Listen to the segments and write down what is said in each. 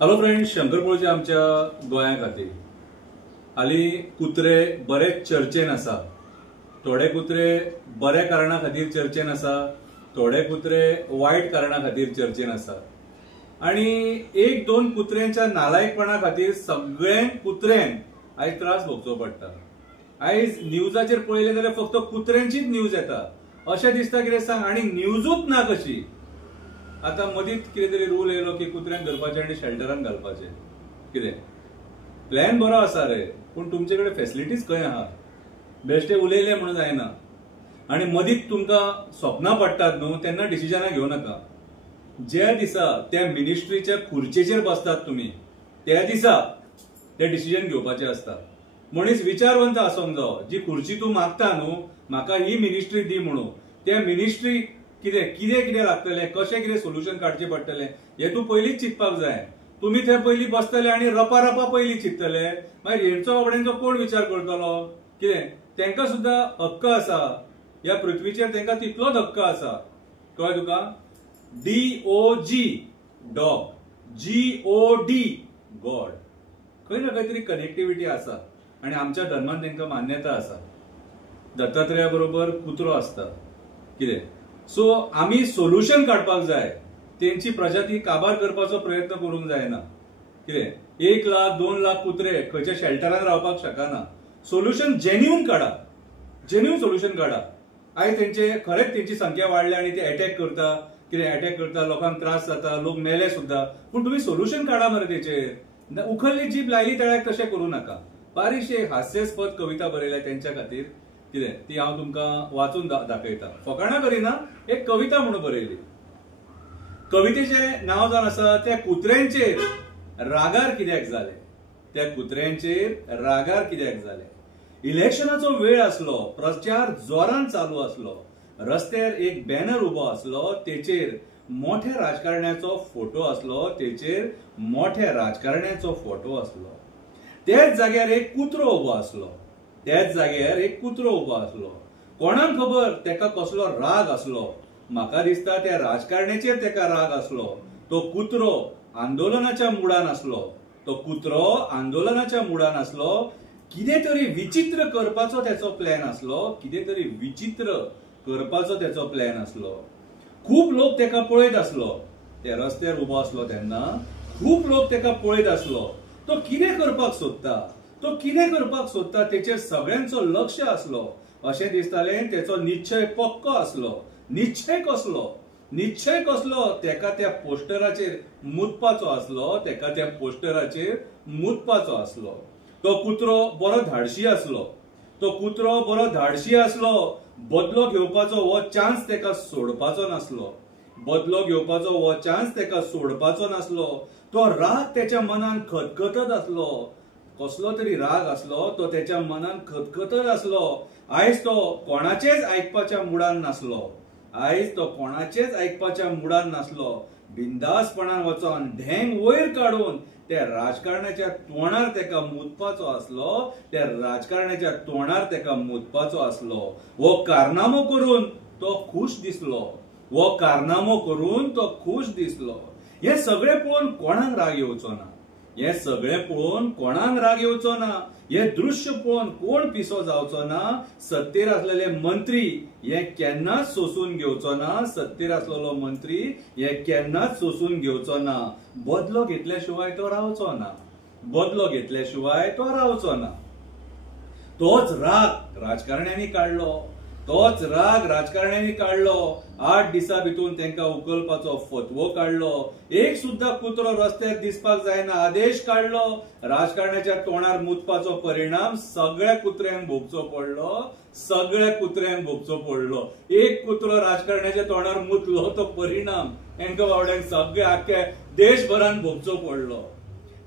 Hello friends, शंकरपूरच्या आमच्या गोंया खातीर हालीं कुत्रे बरेच चर्चेन आसा. थोडे कुत्रे बऱ्या कारणा खातीर चर्चेन आसा, थोडे कुत्रे वायट कारणा खातीर चर्चेन आसा. आणि एक दोन कुत्र्यांच्या नालायकपणा खातीर सगळे कुत्र्यांक आयज त्रास भोगचो पडटा. आयज न्यूजाचेर पळयलें जाल्यार फक्त कुत्र्यांचीच न्यूज येता. अशें दिसता कितें सांग, आणि न्यूजूच ना कशी. आता मदींच कितें तरी रूल येयलो की कुत्र्यांक धरपाचे आनी शेल्टरान घालपाचे. कितें प्लॅन बरो आसा रे, पूण तुमचे कडेन फॅसिलिटीज खंय आहा? बेश्टे उलयले म्हणून जायना. आनी मदींच तुमकां सपनां पडटात न्हू, तेन्ना डिसिजनां घेवं नाका. ज्या दिसा त्या मिनिस्ट्रीच्या खुर्चेचेर बसतात तुमी, त्या दिसा ते डिसिजन घेवपाचे आसता. मनीस विचारवंत आसूंक जायो. जी खुर्ची तूं मागता न्हू, म्हाका ही मिनिस्ट्री दी म्हणून, त्या मिनिस्ट्री कितें कितें कितें लागतलें, कशें कितें सोल्युशन काडचें पडटलें हें तूं पयलींच चिंतपाक जाय. तुमी थंय पयलीं बसतले आनी रपा रपा पयलीं चिंततले, मागीर हेंचो बाबड्यांचो कोण विचार करतलो? कितें तांकां सुद्दां हक्क आसा. ह्या पृथ्वीचेर तांकां तितलोच हक्क आसा. कळ्ळें तुका? DOG dog, GOD God. खंय ना खंय तरी कनेक्टिविटी आसा आनी आमच्या धर्मान तांकां मान्यता आसा. दत्तात्रेया बरोबर कुत्रो आसता. कितें सो आमी सोल्युशन काडपाक जाय. तेंची प्रजाती काबार करपाचो प्रयत्न करूंक जायना. कितें 1 लाख 2 लाख कुत्रे खंयच्या शेल्टरान रावपाक शकना. सोल्युशन जेन्युन काडा, जेन्युन सोल्युशन काडा. आयज तेंचे खरेंच तेंची संख्या वाडल्या आनी ते अटॅक करता. कितें अटॅक करता, लोकांक त्रास जाता, लोक मेले सुद्दां. पूण तुमी सोल्युशन काडा मरे तेचेर. उखल्ली जीब लायली तळ्याक तशें करूं नाका. बारीकशी एक हास्यास्पद कविता बरयल्या तेंच्या खातीर. कितें ती हांव तुमकां वाचून दाखयता. फकाणां करिना, एक कविता म्हणून बरयली. कवितेचें नांव जावन आसा त्या कुत्र्यांचेर रागार कित्याक जालें. त्या कुत्र्यांचेर रागार कित्याक जालें. इलेक्शनाचो वेळ आसलो, प्रचार जोरान चालू आसलो. रस्त्यार एक बॅनर उबो आसलो, तेचेर मोठ्या राजकारण्याचो फोटो आसलो. तेचेर मोठ्या राजकारण्याचो फोटो आसलो. त्याच जाग्यार एक कुत्रो उबो आसलो. त्याच जाग्यार एक कुत्रो उबो आसलो. कोणाक खबर तेका कसलो राग आसलो. म्हाका दिसता त्या राजकारण्याचेर तेका राग आसलो. तो कुत्रो आंदोलनाच्या मुडान आसलो. तो कुत्रो आंदोलनाच्या मुडान आसलो. कितें तरी विचित्र करपाचो तेचो प्लॅन आसलो. कितें तरी विचित्र करपाचो तेचो प्लॅन आसलो. खूब लोक तेका पळयत आसलो. त्या रस्त्यार उबो आसलो तेन्ना खूब लोक तेका पळयत आसलो. तो कितें करपाक सोदता, तो कितें करपाक सोदता तेचेर सगळ्यांचो लक्ष आसलो. अशें दिसतालें तेचो निश्चय पक्को आसलो. निश्चय कसलो? निश्चय कसलो? तेका त्या पोस्टराचेर मुतपाचो आसलो. तेका त्या पोस्टराचेर मुतपाचो आसलो. तो कुत्रो बरो धाडशी आसलो. तो कुत्रो बरो धाडशी आसलो. बदलो घेवपाचो हो चान्स तेका सोडपाचो नासलो. बदलो घेवपाचो हो चान्स तेका सोडपाचो नासलो. तो राग तेच्या मनान खतखतत आसलो. कसलो तरी राग आसलो तो तेच्या मनान खतखतत आसलो. आयज तो कोणाचेच आयकपाच्या मुडान नासलो. आयज तो कोणाचेच आयकपाच्या मुडान नासलो. बिंदासपणान वचोन ढेंग वयर काडून त्या राजकारणाच्या तोंडार तेका मुतपाचो आसलो. त्या राजकारणाच्या तोंडार तेका मुतपाचो आसलो. हो कारनामो करून तो खूश दिसलो. हो कारनामो करून तो खूश दिसलो. हे सगळे पळोवन कोणाक राग येवचो ना. हे सगळे पळोवन कोणाक राग येवचो ना. हे दृश्य पळोवन कोण पिसो जावचो ना. सत्तेर असलेले मंत्री हे केन्नाच सोसून घेवचो ना. सत्तेर असलेलो मंत्री हे केन्नाच सोसून घेवचो ना. बदलो घेतल्या शिवाय तो रावचो ना. बदलो घेतल्या शिवाय तो रावचो ना. तोच राग राजकारण्यांनी काढलो. तोच राग राजकारण्यांनी काढलो. 8 दिसा भितून तांकां उखलपाचो फतवो काढलो. एक सुद्धा कुत्रो रस्त्यार दिसपाक जायना आदेश काढलो. राजकारण्याच्या तोंडार मुतपाचो परिणाम सगळ्या कुत्र्यांक भोगचो पडलो. सगळ्या कुत्र्यांक भोगचो पडलो. एक कुत्रो राजकारण्याच्या तोंडार मुतलो, तो परिणाम तांकां बावड्यांक सगळ्या आख्या देशभरान भोगचो पडलो.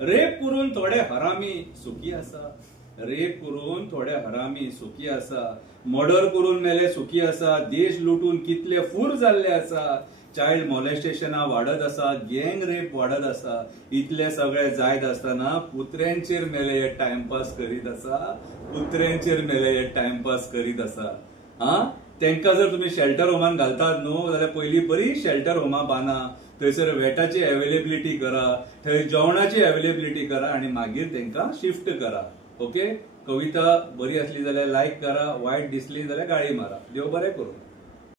रेप करून थोडे हरामी सुखी आसा. रेप करून थोडे हरामी सुखी आसा. मर्डर करून मेले सुखी आसा. देश लुटून कितले फूर जाल्ले आसा. चायल्ड मॉलेस्टेशनां वाडत आसा. गँग रेप वाडत आसा. इतले सगळे जायत आसतना कुत्र्यांचेर मेले हे टाइमपास करीत आसा. कुत्र्यांचेर मेले हे टाइमपास करीत आसा. तांकां जर तुम्ही शेल्टर होमान घालतात न्हू जाल्यार पयलीं बरी शेल्टर होमां बांदा. थंयसर वेटाची अवेलेबिलिटी करा, थंय जेवणाची अवेलेबिलिटी करा आणि मागीर तांकां शिफ्ट करा. ओके, कविता बरी असली जाल्यार लायक करा, वायट दिसली जाल्यार गाळी मारा. देव बरें करूं.